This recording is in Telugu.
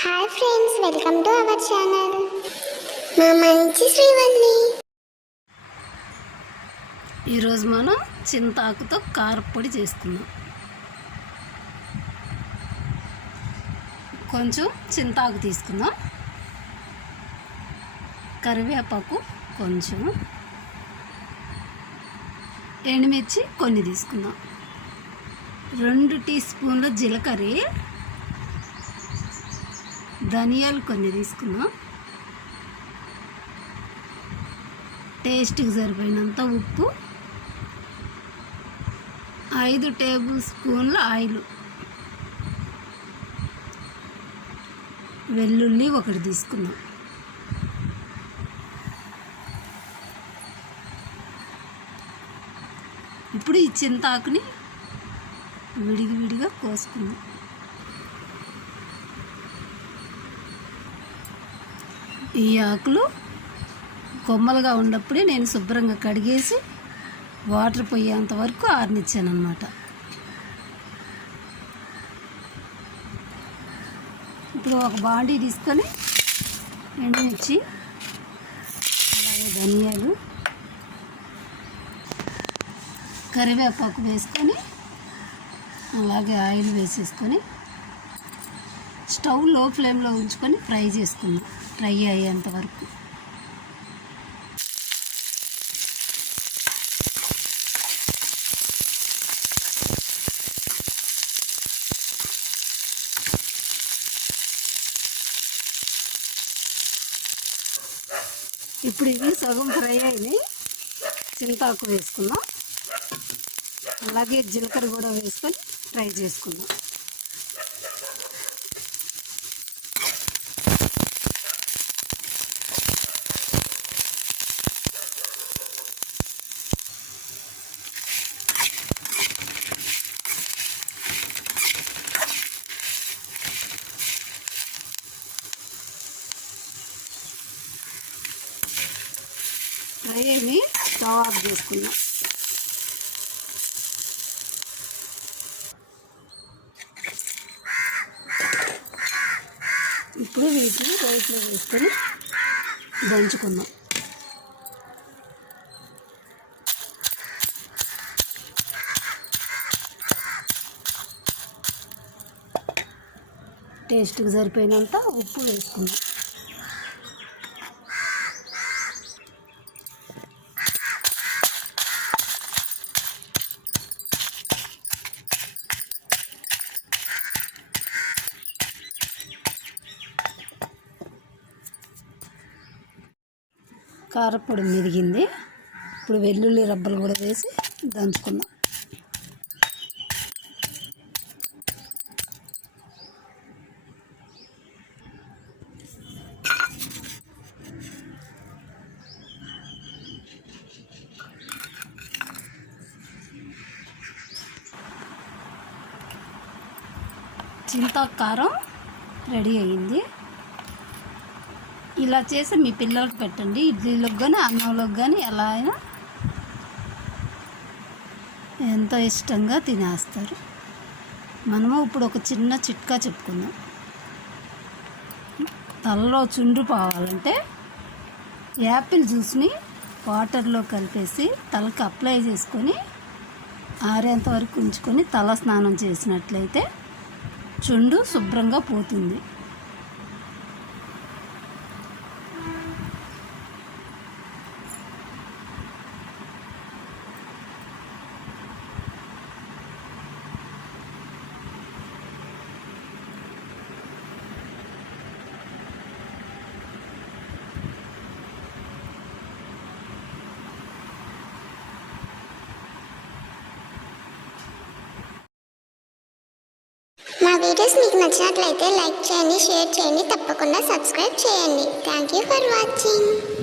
Hi friends, welcome to our channel. మా మంచి శ్రీవల్లి. ఈరోజు మనం చింతాకుతో కారపొడి చేసుకుందాం. కొంచెం చింతాకు తీసుకుందాం, కరివేపాకు కొంచెం, ఎండుమిర్చి కొన్ని తీసుకుందాం, 2 టీ స్పూన్ల జీలకర్ర, ధనియాలు కొన్ని తీసుకుందాం, టేస్ట్కి సరిపోయినంత ఉప్పు, 5 టేబుల్ స్పూన్ల ఆయిల్, వెల్లుల్లి 1 తీసుకుందాం. ఇప్పుడు ఈ చింతాకుని విడిగా కోసుకుందాం. ఈ ఆకులు కొమ్మలుగా ఉన్నప్పుడే నేను శుభ్రంగా కడిగేసి వాటర్ పోయేంత వరకు ఆరనిచ్చాను అన్నమాట. ఇప్పుడు ఒక బాండీ తీసుకొని ఎండుమిర్చి, అలాగే ధనియాలు, కరివేపాకు వేసుకొని, అలాగే ఆయిల్ వేసేసుకొని స్టవ్ లో ఫ్లేమ్లో ఉంచుకొని ఫ్రై చేసుకుందాం, ఫ్రై అయ్యేంత వరకు. ఇప్పుడు ఇవి సగం ఫ్రై అయినాయి. చింతాకు వేసుకుందాం, అలాగే జీలకర్ర కూడా వేసుకొని ఫ్రై చేసుకుందాం. ఫ్రై అయ్యి స్టవ్ ఆఫ్ చేసుకుందాం. ఇప్పుడు వీటిని రైస్లో వేసుకొని దంచుకుందాం. టేస్ట్కి సరిపోయినంత ఉప్పు వేసుకుందాం. కారపొడి మెరిగింది. ఇప్పుడు వెల్లుల్లి రబ్బలు కూడా వేసి దంచుకుందాం. చింతాకు కారం రెడీ అయ్యింది. ఇలా చేసి మీ పిల్లలకు పెట్టండి. ఇడ్లీలోకి కానీ అన్నంలోకి కానీ ఎలా అయినా ఎంతో ఇష్టంగా తినేస్తారు. మనము ఇప్పుడు ఒక చిన్న చిట్కా చెప్పుకుందాం. తలలో చుండ్రు పోవాలంటే యాపిల్ జ్యూస్ని వాటర్లో కలిపేసి తలకి అప్లై చేసుకొని ఆరేంత వరకు ఉంచుకొని తల స్నానం చేసినట్లయితే చుండు శుభ్రంగా పోతుంది. మా వీడియోస్ మీకు నచ్చినట్లయితే లైక్ చేయండి, షేర్ చేయండి, తప్పకుండా సబ్స్క్రైబ్ చేయండి. Thank you for watching.